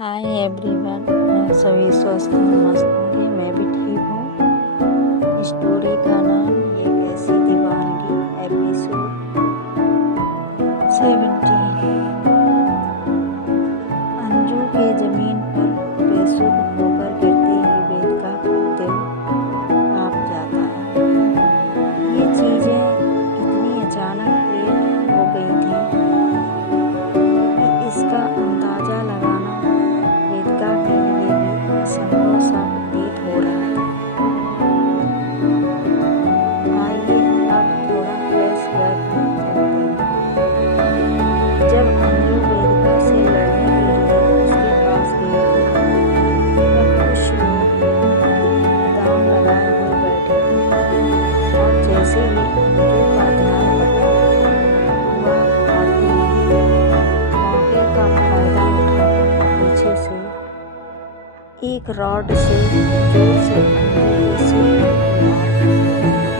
Hi everyone. सभी स्वस्थ हैं, मस्त होंगे। मैं भी ठीक हूँ। स्टोरी का नाम ये कैसी दीवानगी, एपिसोड 17। अंजू के जमीन पर बेसुध होकर गिरते ही वेदिका का दिल कांप जाता है। ये चीजें इतनी अचानक क्लियर हो गई थी कि इसका अंदाजा लगाना वेदिका के लिए भी असंभव सा प्रतीत हो रहा था। आइए अब थोड़ा फ्लैशबैक में चलते हैं। जब अंजू वेदिका से लड़ने के लिए उसके पास गई थी, तब कुछ लोग दांव लगाए हुए बैठे थे और जैसे ही अंजू का ध्यान भटका, वह भागते ही मौके का फायदा उठाकर पीछे से एक रॉड से जोर से अंजू के सिर पर प्रहार करने लगी।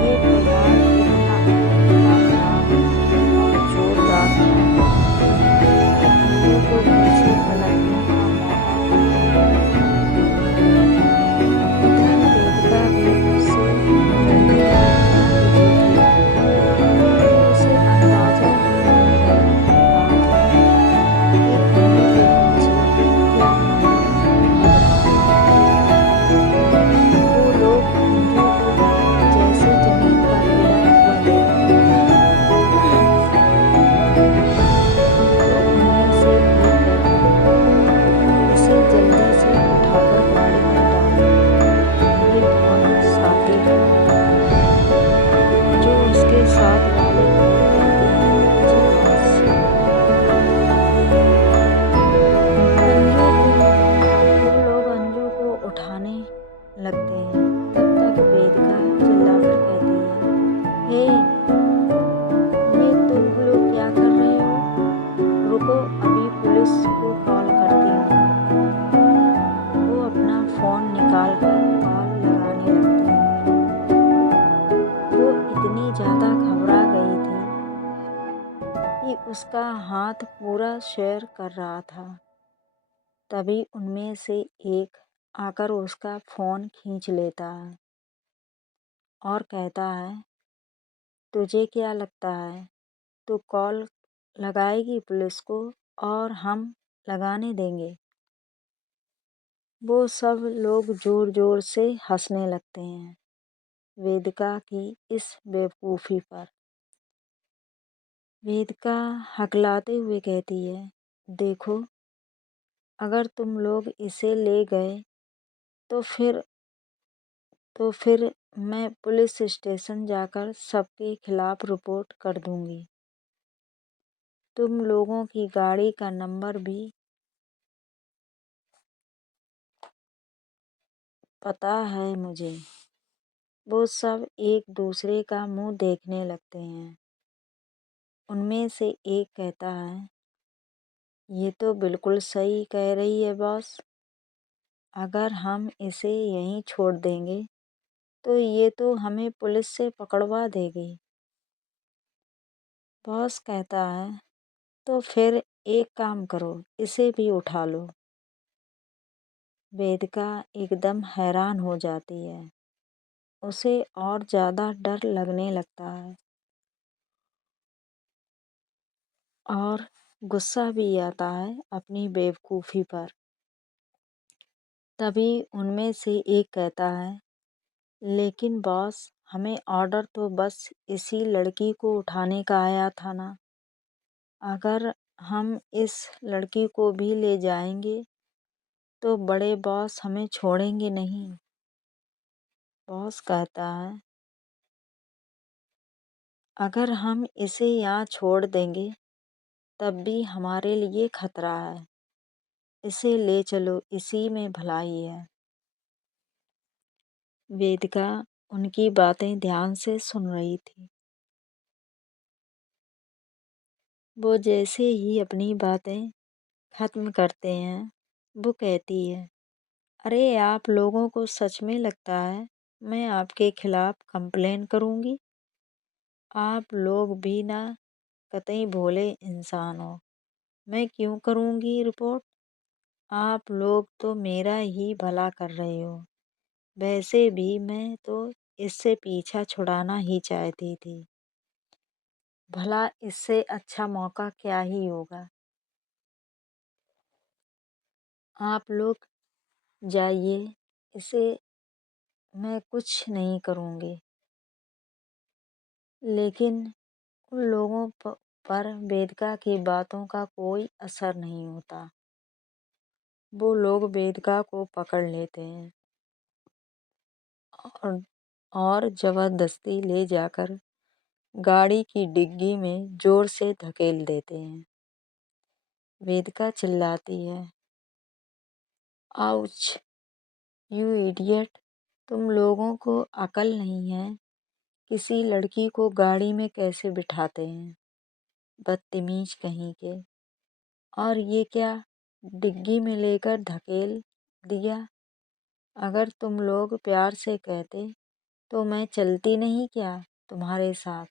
ये प्रहार इतना खतरनाक और जोरदार था कि अंजू को पीछे पलटने का मौका भी नहीं मिला। इधर वेदिका भी उससे लड़ने में इतना बिजी थी कि उसे अंदाजा ही नहीं रहा था कि अंजू के पीछे क्या नहीं भाग रहा था। वो लोग अंजू को जैसे जमीन पर गिरा हुआ देखते तो उनमें से एक कहता, इसे जल्दी से उठाकर गाड़ी में डालो, ये बहुत शातिर है। जो उसके साथ वाले लोग कहते हैं, जी बॉस। अंजू को वो लोग अंजू को उठाने लगते हैं। तब तक वेदिका चिल्लाकर कहती है, हे, ये तुम लोग क्या कर रहे हो? रुको, अभी पुलिस को कॉल करती हूँ। वो अपना फोन निकालकर कॉल लगाने लगती है। वो इतनी ज्यादा घबरा गई थी कि उसका हाथ पूरा शेर कर रहा था। तभी उनमें से एक आकर उसका फोन खींच लेता है और कहता है, तुझे क्या लगता है तू कॉल लगाएगी पुलिस को और हम लगाने देंगे? वो सब लोग जोर जोर से हंसने लगते हैं वेदिका की इस बेवकूफ़ी पर। वेदिका हकलाते हुए कहती है, देखो, अगर तुम लोग इसे ले गए तो फिर मैं पुलिस स्टेशन जाकर सबके खिलाफ रिपोर्ट कर दूंगी। तुम लोगों की गाड़ी का नंबर भी पता है मुझे। वो सब एक दूसरे का मुंह देखने लगते हैं। उनमें से एक कहता है, ये तो बिल्कुल सही कह रही है बॉस। अगर हम इसे यहीं छोड़ देंगे तो ये तो हमें पुलिस से पकड़वा देगी। बॉस कहता है, तो फिर एक काम करो, इसे भी उठा लो। वेदिका एकदम हैरान हो जाती है। उसे और ज़्यादा डर लगने लगता है और गुस्सा भी आता है अपनी बेवकूफ़ी पर। तभी उनमें से एक कहता है, लेकिन बॉस, हमें ऑर्डर तो बस इसी लड़की को उठाने का आया था ना। अगर हम इस लड़की को भी ले जाएंगे तो बड़े बॉस हमें छोड़ेंगे नहीं। बॉस कहता है, अगर हम इसे यहाँ छोड़ देंगे तब भी हमारे लिए खतरा है। इसे ले चलो, इसी में भलाई है। वेदिका उनकी बातें ध्यान से सुन रही थी। वो जैसे ही अपनी बातें खत्म करते हैं, वो कहती है, अरे आप लोगों को सच में लगता है मैं आपके खिलाफ कंप्लेन करूँगी? आप लोग भी ना कतई भोले इंसान हो। मैं क्यों करूँगी रिपोर्ट? आप लोग तो मेरा ही भला कर रहे हो। वैसे भी मैं तो इससे पीछा छुड़ाना ही चाहती थी। भला इससे अच्छा मौका क्या ही होगा। आप लोग जाइए, इसे मैं कुछ नहीं करूँगी। लेकिन उन लोगों पर वेदिका की बातों का कोई असर नहीं होता। वो लोग वेदिका को पकड़ लेते हैं और जबरदस्ती ले जाकर गाड़ी की डिग्गी में जोर से धकेल देते हैं। वेदिका चिल्लाती है, आउच! You idiot! तुम लोगों को अकल नहीं है। किसी लड़की को गाड़ी में कैसे बिठाते हैं, बदतमीज कहीं के। और ये क्या, डिग्गी में लेकर धकेल दिया। अगर तुम लोग प्यार से कहते तो मैं चलती नहीं क्या तुम्हारे साथ।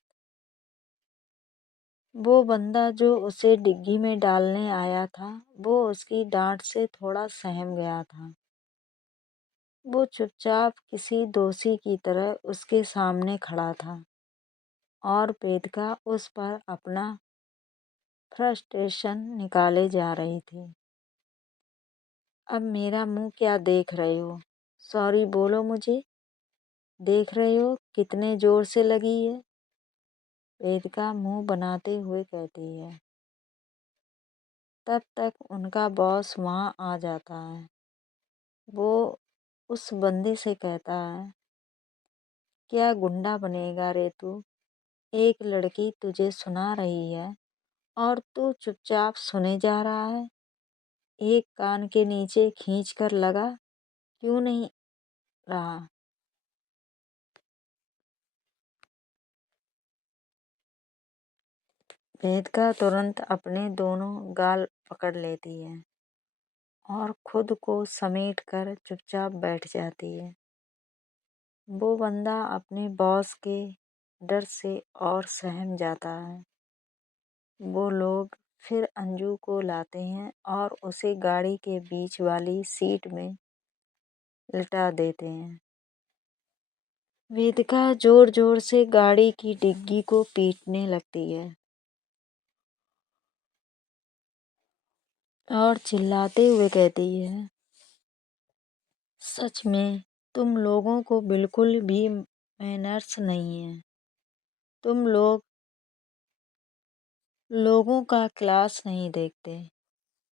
वो बंदा जो उसे डिग्गी में डालने आया था, वो उसकी डांट से थोड़ा सहम गया था। वो चुपचाप किसी दोषी की तरह उसके सामने खड़ा था और वेदिका उस पर अपना फ्रस्ट्रेशन निकाले जा रही थी। अब मेरा मुंह क्या देख रहे हो? सॉरी बोलो मुझे। देख रहे हो कितने जोर से लगी है? वेदिका मुंह बनाते हुए कहती है। तब तक उनका बॉस वहाँ आ जाता है। वो उस बंदी से कहता है, क्या गुंडा बनेगा रे तू? एक लड़की तुझे सुना रही है और तू चुपचाप सुने जा रहा है। एक कान के नीचे खींच कर लगा क्यों नहीं रहा? वेदिका तुरंत अपने दोनों गाल पकड़ लेती है और खुद को समेट कर चुपचाप बैठ जाती है। वो बंदा अपने बॉस के डर से और सहम जाता है। वो लोग फिर अंजू को लाते हैं और उसे गाड़ी के बीच वाली सीट में लिटा देते हैं। वेदिका जोर जोर से गाड़ी की डिग्गी को पीटने लगती है और चिल्लाते हुए कहती है, सच में तुम लोगों को बिल्कुल भी मैनर्स नहीं है। तुम लोगों का क्लास नहीं देखते।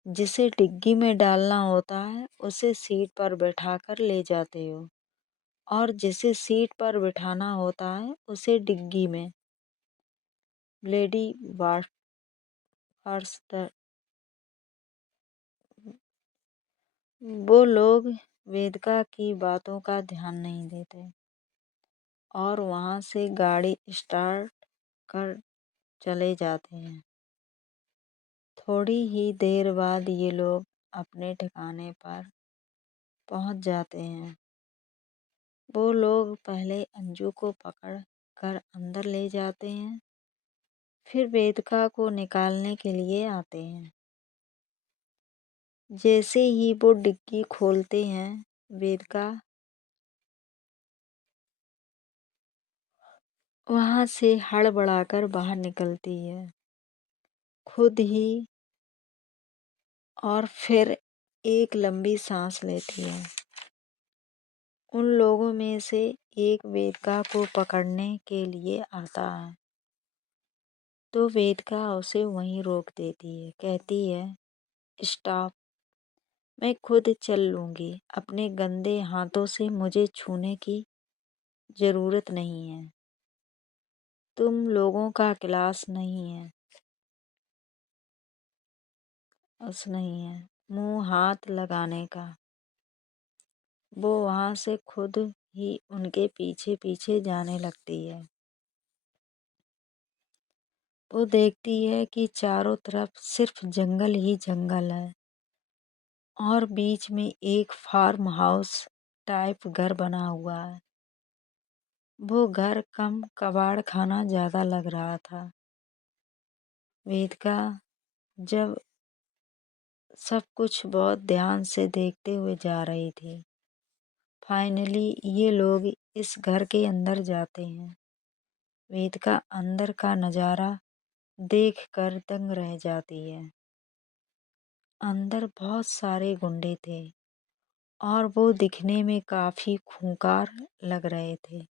जिसे डिग्गी में डालना होता है उसे सीट पर बैठाकर ले जाते हो और जिसे सीट पर बिठाना होता है उसे डिग्गी में। लेडी वार्स वो लोग वेदिका की बातों का ध्यान नहीं देते और वहाँ से गाड़ी स्टार्ट कर चले जाते हैं। थोड़ी ही देर बाद ये लोग अपने ठिकाने पर पहुँच जाते हैं। वो लोग पहले अंजू को पकड़ कर अंदर ले जाते हैं, फिर वेदिका को निकालने के लिए आते हैं। जैसे ही वो डिग्गी खोलते हैं, वेदिका वहाँ से हड़बड़ाकर बाहर निकलती है, खुद ही, और फिर एक लंबी सांस लेती है। उन लोगों में से एक वेदिका को पकड़ने के लिए आता है तो वेदिका उसे वहीं रोक देती है। कहती है, स्टॉप, मैं खुद चल लूँगी। अपने गंदे हाथों से मुझे छूने की ज़रूरत नहीं है। तुम लोगों का क्लास नहीं है। बस नहीं है मुँह हाथ लगाने का। वो वहाँ से खुद ही उनके पीछे पीछे जाने लगती है। वो देखती है कि चारों तरफ सिर्फ जंगल ही जंगल है और बीच में एक फार्म हाउस टाइप घर बना हुआ है। वो घर कम कबाड़ खाना ज़्यादा लग रहा था। वेदिका जब सब कुछ बहुत ध्यान से देखते हुए जा रही थी। फाइनली ये लोग इस घर के अंदर जाते हैं। वेदिका अंदर का नज़ारा देख कर दंग रह जाती है। अंदर बहुत सारे गुंडे थे और वो दिखने में काफ़ी खूंखार लग रहे थे।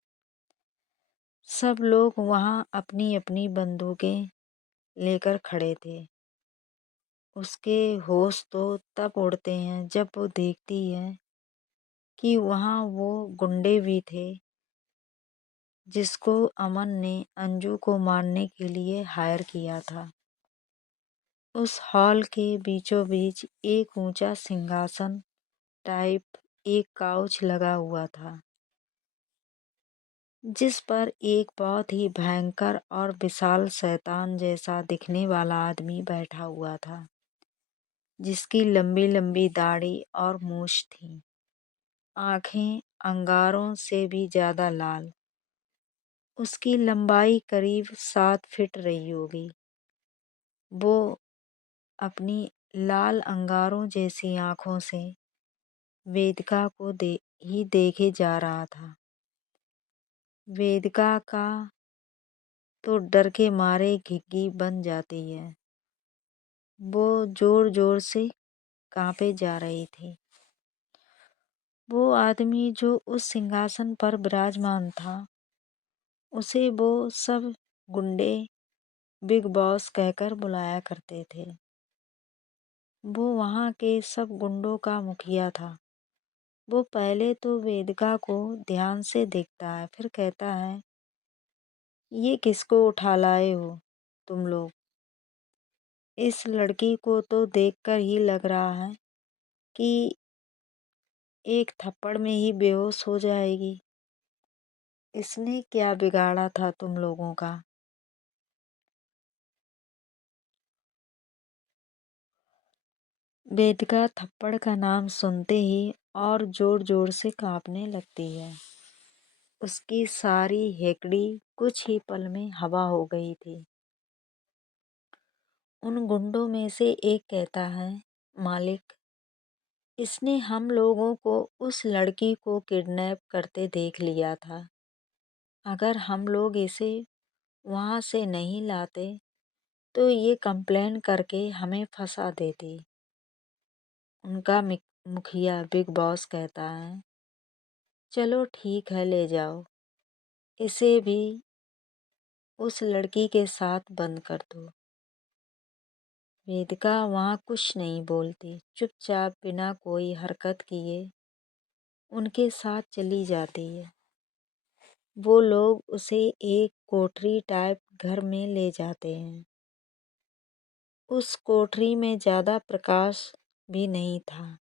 सब लोग वहाँ अपनी अपनी बंदूकें लेकर खड़े थे। उसके होश तो तब उड़ते हैं जब वो देखती है कि वहाँ वो गुंडे भी थे जिसको अमन ने अंजू को मारने के लिए हायर किया था। उस हॉल के बीचों बीच एक ऊंचा सिंहासन टाइप एक काउच लगा हुआ था जिस पर एक बहुत ही भयंकर और विशाल शैतान जैसा दिखने वाला आदमी बैठा हुआ था, जिसकी लंबी लंबी दाढ़ी और मूछ थी। आंखें अंगारों से भी ज्यादा लाल। उसकी लंबाई करीब 7 फीट रही होगी। वो अपनी लाल अंगारों जैसी आंखों से वेदिका को ही देखे जा रहा था। वेदिका का तो डर के मारे घिघी बन जाती है। वो जोर जोर से कांपे जा रही थी। वो आदमी जो उस सिंहासन पर विराजमान था, उसे वो सब गुंडे बिग बॉस कहकर बुलाया करते थे। वो वहाँ के सब गुंडों का मुखिया था। वो पहले तो वेदिका को ध्यान से देखता है, फिर कहता है, ये किसको उठा लाए हो तुम लोग? इस लड़की को तो देखकर ही लग रहा है कि एक थप्पड़ में ही बेहोश हो जाएगी। इसने क्या बिगाड़ा था तुम लोगों का? वेदिका थप्पड़ का नाम सुनते ही और जोर जोर से कांपने लगती है। उसकी सारी हेकड़ी कुछ ही पल में हवा हो गई थी। उन गुंडों में से एक कहता है, मालिक, इसने हम लोगों को उस लड़की को किडनैप करते देख लिया था। अगर हम लोग इसे वहाँ से नहीं लाते तो ये कंप्लेन करके हमें फंसा देती। उनका मुखिया बिग बॉस कहता है, चलो ठीक है, ले जाओ, इसे भी उस लड़की के साथ बंद कर दो। वेदिका वहाँ कुछ नहीं बोलती, चुपचाप बिना कोई हरकत किए उनके साथ चली जाती है। वो लोग उसे एक कोठरी टाइप घर में ले जाते हैं। उस कोठरी में ज़्यादा प्रकाश भी नहीं था।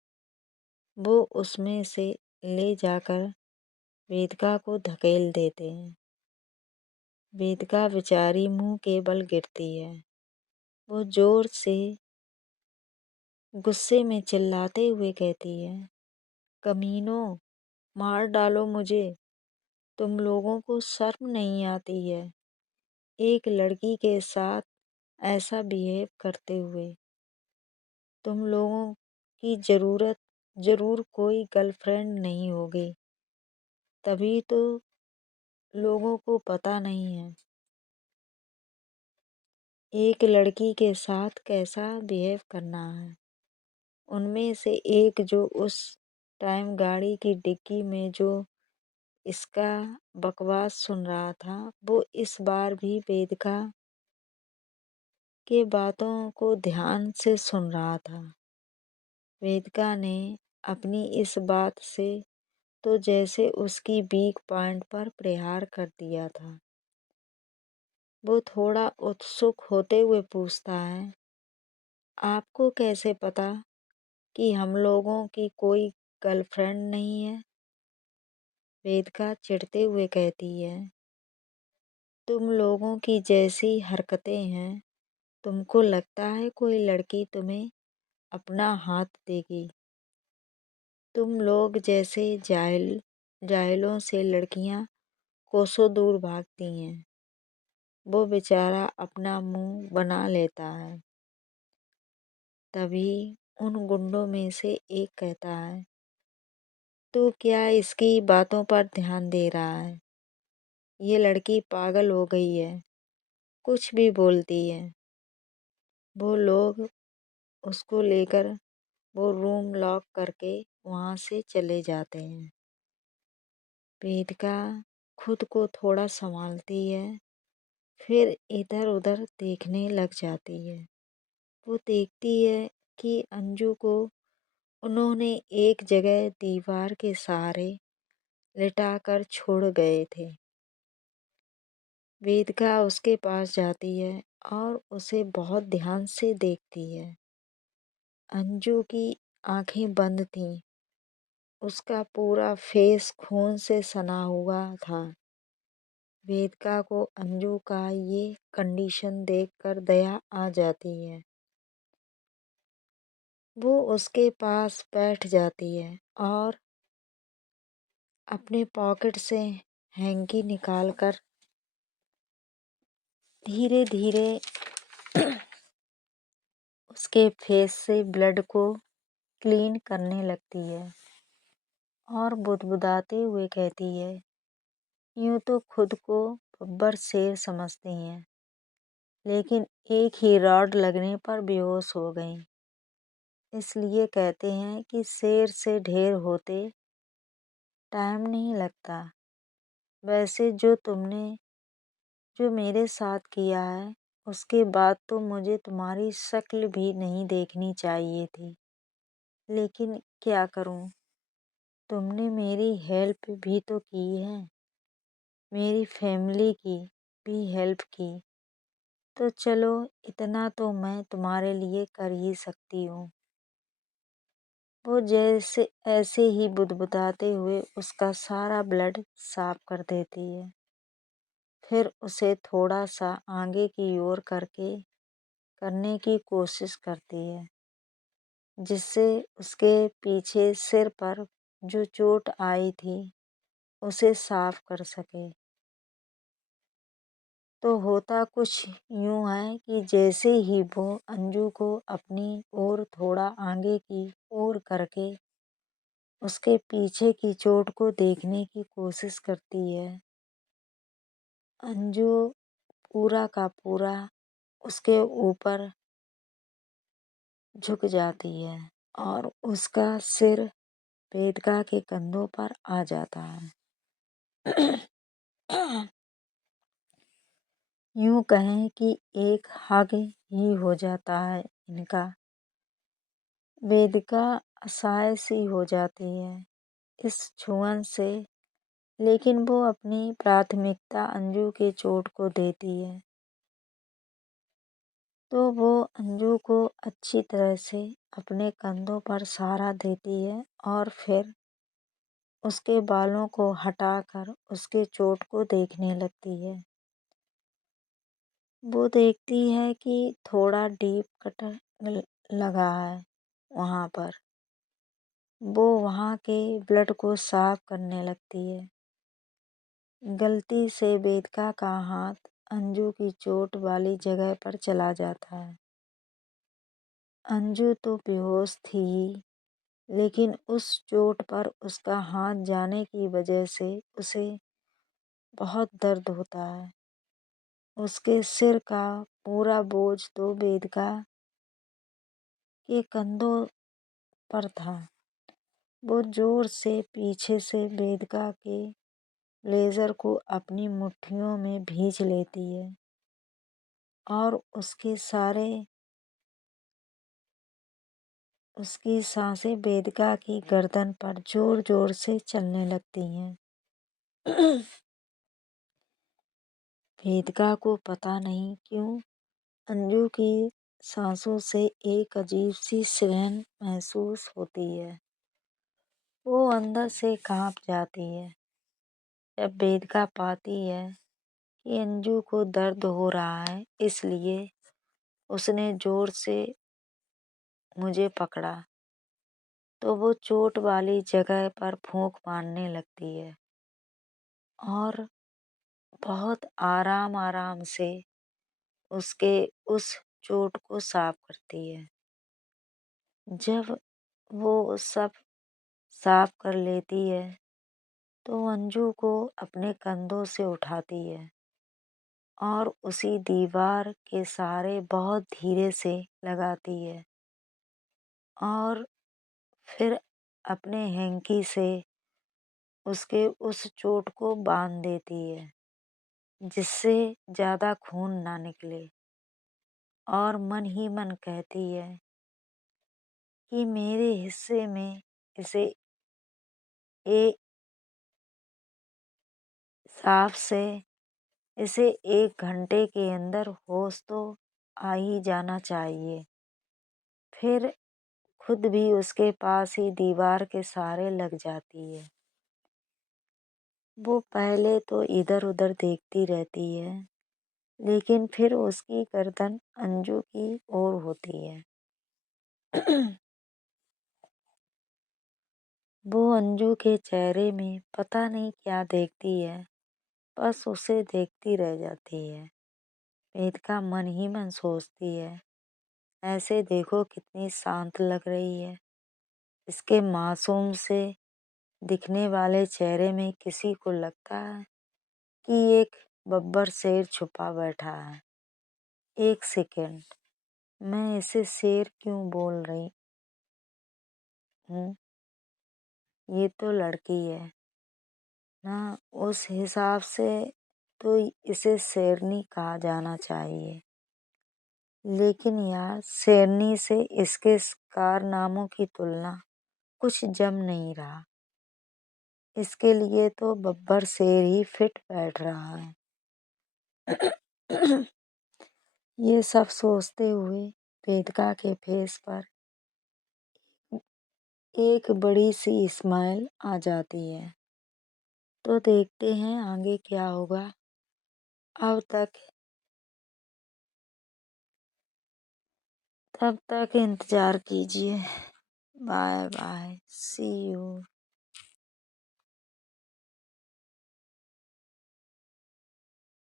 वो उसमें से ले जाकर वेदिका को धकेल देते हैं। वेदिका बेचारी मुंह के बल गिरती है। वो जोर से गुस्से में चिल्लाते हुए कहती है, कमीनों, मार डालो मुझे। तुम लोगों को शर्म नहीं आती है एक लड़की के साथ ऐसा बिहेव करते हुए? तुम लोगों की जरूर कोई गर्लफ्रेंड नहीं होगी, तभी तो लोगों को पता नहीं है एक लड़की के साथ कैसा बिहेव करना है। उनमें से एक जो उस टाइम गाड़ी की डिक्की में जो इसका बकवास सुन रहा था, वो इस बार भी वेदिका के बातों को ध्यान से सुन रहा था। वेदिका ने अपनी इस बात से तो जैसे उसकी वीक पॉइंट पर प्रहार कर दिया था। वो थोड़ा उत्सुक होते हुए पूछता है, आपको कैसे पता कि हम लोगों की कोई गर्लफ्रेंड नहीं है? वेदिका चिढ़ते हुए कहती है, तुम लोगों की जैसी हरकतें हैं, तुमको लगता है कोई लड़की तुम्हें अपना हाथ देगी? तुम लोग जैसे जाहिलों से लड़कियां कोसों दूर भागती हैं। वो बेचारा अपना मुंह बना लेता है। तभी उन गुंडों में से एक कहता है, तू क्या इसकी बातों पर ध्यान दे रहा है? ये लड़की पागल हो गई है, कुछ भी बोलती है। वो लोग उसको लेकर वो रूम लॉक करके वहाँ से चले जाते हैं। वेदिका खुद को थोड़ा संभालती है, फिर इधर उधर देखने लग जाती है। वो देखती है कि अंजू को उन्होंने एक जगह दीवार के सहारे लिटाकर छोड़ गए थे। वेदिका उसके पास जाती है और उसे बहुत ध्यान से देखती है। अंजू की आंखें बंद थीं, उसका पूरा फेस खून से सना हुआ था। वेदिका को अंजू का ये कंडीशन देखकर दया आ जाती है। वो उसके पास बैठ जाती है और अपने पॉकेट से हैंकी निकालकर धीरे धीरे उसके फेस से ब्लड को क्लीन करने लगती है और बुदबुदाते हुए कहती है, यूं तो खुद को बब्बर शेर समझती हैं, लेकिन एक ही रॉड लगने पर बेहोश हो गईं। इसलिए कहते हैं कि शेर से ढेर होते टाइम नहीं लगता। वैसे जो मेरे साथ किया है, उसके बाद तो मुझे तुम्हारी शक्ल भी नहीं देखनी चाहिए थी, लेकिन क्या करूं, तुमने मेरी हेल्प भी तो की है, मेरी फैमिली की भी हेल्प की, तो चलो इतना तो मैं तुम्हारे लिए कर ही सकती हूँ। वो जैसे ऐसे ही बुदबुदाते हुए उसका सारा ब्लड साफ कर देती है। फिर उसे थोड़ा सा आगे की ओर करने की कोशिश करती है, जिससे उसके पीछे सिर पर जो चोट आई थी उसे साफ कर सके। तो होता कुछ यूं है कि जैसे ही वो अंजू को अपनी ओर थोड़ा आगे की ओर करके उसके पीछे की चोट को देखने की कोशिश करती है, अंजू पूरा का पूरा उसके ऊपर झुक जाती है और उसका सिर वेदिका के कंधों पर आ जाता है। यूं कहें कि एक हग ही हो जाता है इनका। वेदिका असहाय सी हो जाती है इस छुअन से, लेकिन वो अपनी प्राथमिकता अंजू के चोट को देती है। तो वो अंजू को अच्छी तरह से अपने कंधों पर सहारा देती है और फिर उसके बालों को हटाकर उसके चोट को देखने लगती है। वो देखती है कि थोड़ा डीप कट लगा है वहाँ पर। वो वहाँ के ब्लड को साफ करने लगती है। गलती से वेदिका का हाथ अंजू की चोट वाली जगह पर चला जाता है। अंजू तो बेहोश थी ही, लेकिन उस चोट पर उसका हाथ जाने की वजह से उसे बहुत दर्द होता है। उसके सिर का पूरा बोझ तो वेदिका के कंधों पर था। वो जोर से पीछे से वेदिका के ब्लेजर को अपनी मुट्ठियों में भींच लेती है और उसकी सांसें वेदिका की गर्दन पर जोर जोर से चलने लगती हैं। वेदिका को पता नहीं क्यों अंजू की सांसों से एक अजीब सी सिरहन महसूस होती है। वो अंदर से कांप जाती है जब वेदिका पाती है कि अंजू को दर्द हो रहा है, इसलिए उसने जोर से मुझे पकड़ा। तो वो चोट वाली जगह पर फूंक मारने लगती है और बहुत आराम आराम से उसके उस चोट को साफ करती है। जब वो सब साफ कर लेती है तो अंजू को अपने कंधों से उठाती है और उसी दीवार के सहारे बहुत धीरे से लगाती है और फिर अपने हैंकी से उसके उस चोट को बांध देती है जिससे ज़्यादा खून ना निकले और मन ही मन कहती है कि मेरे हिस्से में इसे एक सांप से इसे 1 घंटे के अंदर होश तो आ ही जाना चाहिए। फिर खुद भी उसके पास ही दीवार के सहारे लग जाती है। वो पहले तो इधर उधर देखती रहती है लेकिन फिर उसकी गर्दन अंजू की ओर होती है। वो अंजू के चेहरे में पता नहीं क्या देखती है, बस उसे देखती रह जाती है। वेदिका मन ही मन सोचती है, ऐसे देखो कितनी शांत लग रही है। इसके मासूम से दिखने वाले चेहरे में किसी को लगता है कि एक बब्बर शेर छुपा बैठा है। एक सेकंड, मैं इसे शेर क्यों बोल रही हूँ? ये तो लड़की है ना, उस हिसाब से तो इसे शेरनी कहा जाना चाहिए। लेकिन यार शेरनी से इसके कारनामों की तुलना कुछ जम नहीं रहा। इसके लिए तो बब्बर शेर ही फिट बैठ रहा है। ये सब सोचते हुए वेदिका के फेस पर एक बड़ी सी स्माइल आ जाती है। तो देखते हैं आगे क्या होगा। अब तक तब तक इंतजार कीजिए। Bye bye, see you.